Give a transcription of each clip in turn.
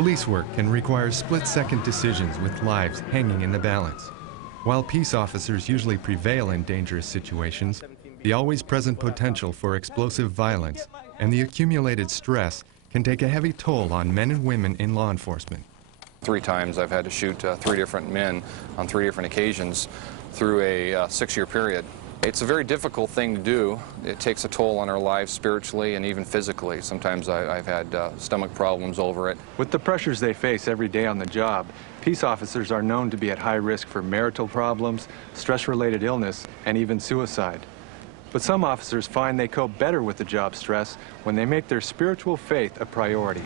Police work can require split-second decisions with lives hanging in the balance. While peace officers usually prevail in dangerous situations, the always present potential for explosive violence and the accumulated stress can take a heavy toll on men and women in law enforcement. 3 times I've had to shoot 3 different men on 3 different occasions through a 6-year period. It's a very difficult thing to do. It takes a toll on our lives spiritually and even physically. Sometimes I've had stomach problems over it. With the pressures they face every day on the job, peace officers are known to be at high risk for marital problems, stress-related illness, and even suicide. But some officers find they cope better with the job stress when they make their spiritual faith a priority.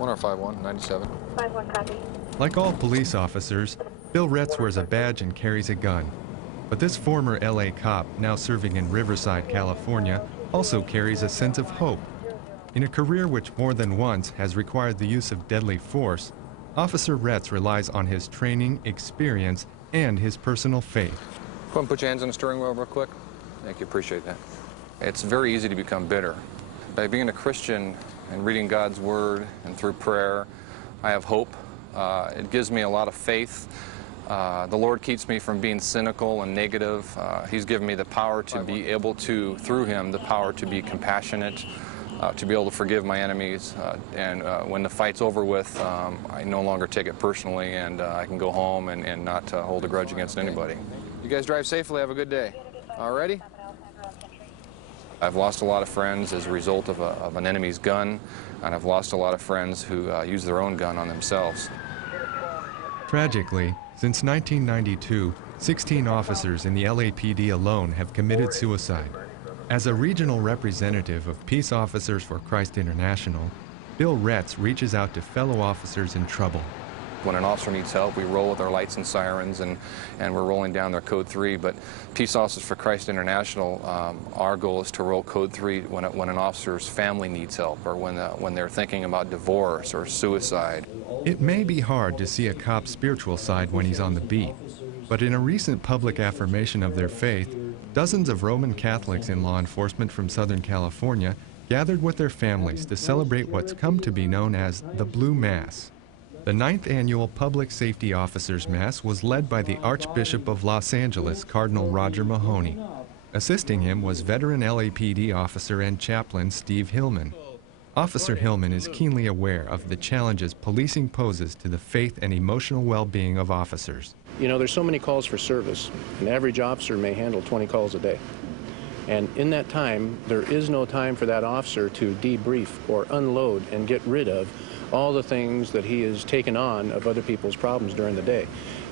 1R51, 97. 51 copy. Like all police officers, Bill Rhetts wears a badge and carries a gun. But this former LA cop, now serving in Riverside, California, also carries a sense of hope. In a career which more than once has required the use of deadly force, Officer Rhetts relies on his training, experience, and his personal faith. Go ahead and put your hands on the steering wheel real quick. Thank you, appreciate that. It's very easy to become bitter. By being a Christian and reading God's Word and through prayer, I have hope. It gives me a lot of faith. The Lord keeps me from being cynical and negative. He's given me the power to be able to, through Him, the power to be compassionate, to be able to forgive my enemies. And when the fight's over with, I no longer take it personally, and I can go home and not hold a grudge against anybody. You guys drive safely. Have a good day. All righty? I've lost a lot of friends as a result of an enemy's gun, and I've lost a lot of friends who use their own gun on themselves. Tragically, since 1992, 16 officers in the LAPD alone have committed suicide. As a regional representative of Peace Officers for Christ International, Bill Rhetts reaches out to fellow officers in trouble. When an officer needs help, we roll with our lights and sirens, and we're rolling down their Code 3. But Peace Officers for Christ International, our goal is to roll Code 3 when an officer's family needs help, or when they're thinking about divorce or suicide. It may be hard to see a cop's spiritual side when he's on the beat, but in a recent public affirmation of their faith, dozens of Roman Catholics in law enforcement from Southern California gathered with their families to celebrate what's come to be known as the Blue Mass. The 9th annual Public Safety Officers Mass was led by the Archbishop of Los Angeles, Cardinal Roger Mahoney. Assisting him was veteran LAPD officer and chaplain Steve Hillman. Officer Hillman is keenly aware of the challenges policing poses to the faith and emotional well-being of officers. You know, there's so many calls for service. An average officer may handle 20 calls a day. And in that time, there is no time for that officer to debrief or unload and get rid of all the things that he has taken on of other people's problems during the day.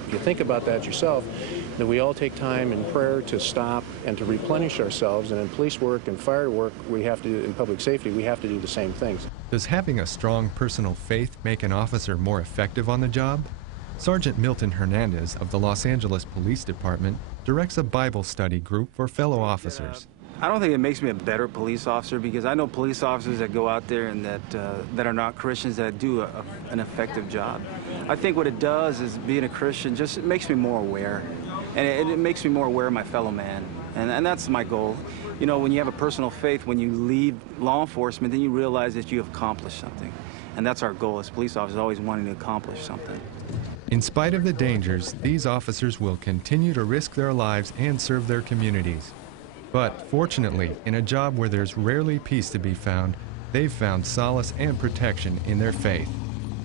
If you think about that yourself, that we all take time in prayer to stop and to replenish ourselves, and in police work and fire work, we have to, in public safety, we have to do the same things. Does having a strong personal faith make an officer more effective on the job? Sergeant Milton Hernandez of the Los Angeles Police Department directs a Bible study group for fellow officers. I don't think it makes me a better police officer, because I know police officers that go out there and that are not Christians that do an effective job. I think what it does is, being a Christian, just it makes me more aware, and it makes me more aware of my fellow man, and that's my goal. You know, when you have a personal faith, when you leave law enforcement, then you realize that you have accomplished something, and that's our goal as police officers, always wanting to accomplish something. In spite of the dangers, these officers will continue to risk their lives and serve their communities. But fortunately, in a job where there's rarely peace to be found, they've found solace and protection in their faith.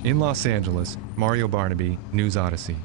In Los Angeles, Mario Barnaby, News Odyssey.